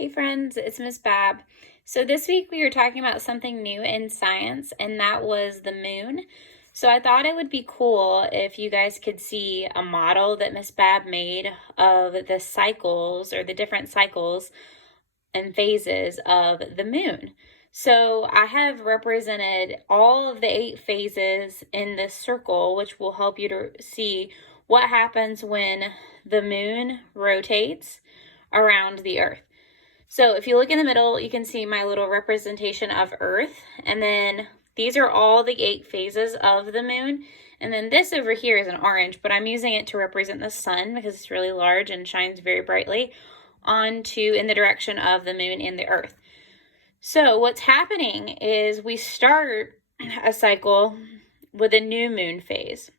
Hey friends, it's Miss Babb. So this week we were talking about something new in science, and that was the moon. So I thought it would be cool if you guys could see a model that Miss Babb made of the cycles or the different cycles and phases of the moon. So I have represented all of the 8 phases in this circle, which will help you to see what happens when the moon rotates around the Earth. So if you look in the middle, you can see my little representation of Earth. And then these are all the 8 phases of the moon. And then this over here is an orange, but I'm using it to represent the sun because it's really large and shines very brightly onto in the direction of the moon and the Earth. So what's happening is we start a cycle with a new moon phase.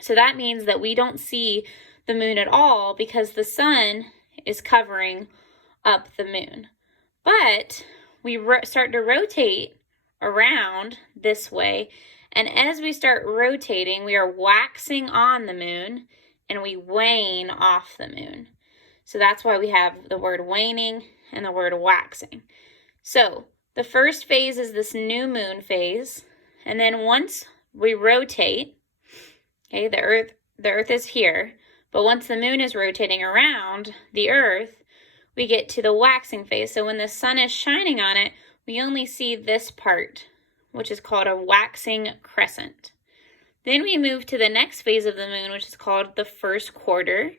So that means that we don't see the moon at all because the sun is covering up the moon. But we start to rotate around this way, and as we start rotating, we are waxing on the moon and we wane off the moon. So that's why we have the word waning and the word waxing. So the first phase is this new moon phase, and then once we rotate, okay, the earth is here, but once the moon is rotating around the Earth, we get to the waxing phase. So when the sun is shining on it, we only see this part, which is called a waxing crescent. Then we move to the next phase of the moon, which is called the first quarter.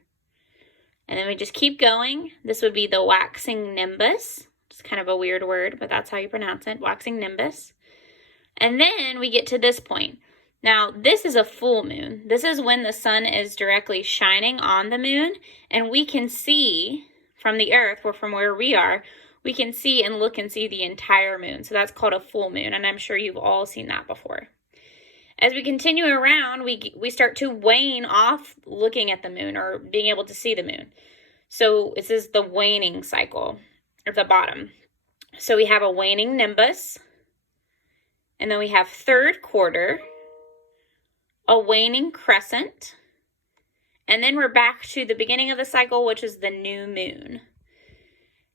And then we just keep going. This would be the waxing nimbus. It's kind of a weird word, but that's how you pronounce it, waxing nimbus. And then we get to this point. Now, this is a full moon. This is when the sun is directly shining on the moon, and we can see from the Earth, or from where we are, we can see and look and see the entire moon. So that's called a full moon, and I'm sure you've all seen that before. As we continue around, we start to wane off looking at the moon or being able to see the moon. So this is the waning cycle at the bottom. So we have a waning nimbus, and then we have third quarter, a waning crescent, and then we're back to the beginning of the cycle, which is the new moon.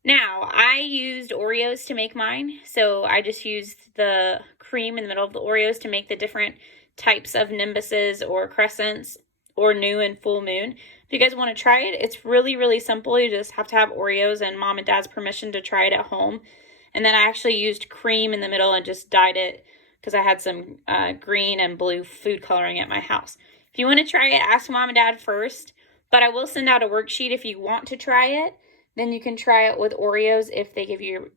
Now, I used Oreos to make mine, so I just used the cream in the middle of the Oreos to make the different types of nimbuses or crescents or new and full moon. If you guys want to try it, it's really, really simple. You just have to have Oreos and mom and dad's permission to try it at home. And then I actually used cream in the middle and just dyed it because I had some green and blue food coloring at my house. If you want to try it, ask mom and dad first, but I will send out a worksheet if you want to try it. Then you can try it with Oreos if they give you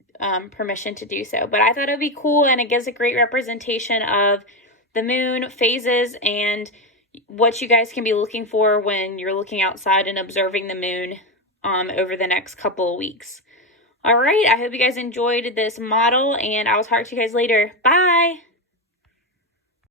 permission to do so. But I thought it would be cool, and it gives a great representation of the moon phases and what you guys can be looking for when you're looking outside and observing the moon over the next couple of weeks. All right, I hope you guys enjoyed this model, and I'll talk to you guys later. Bye!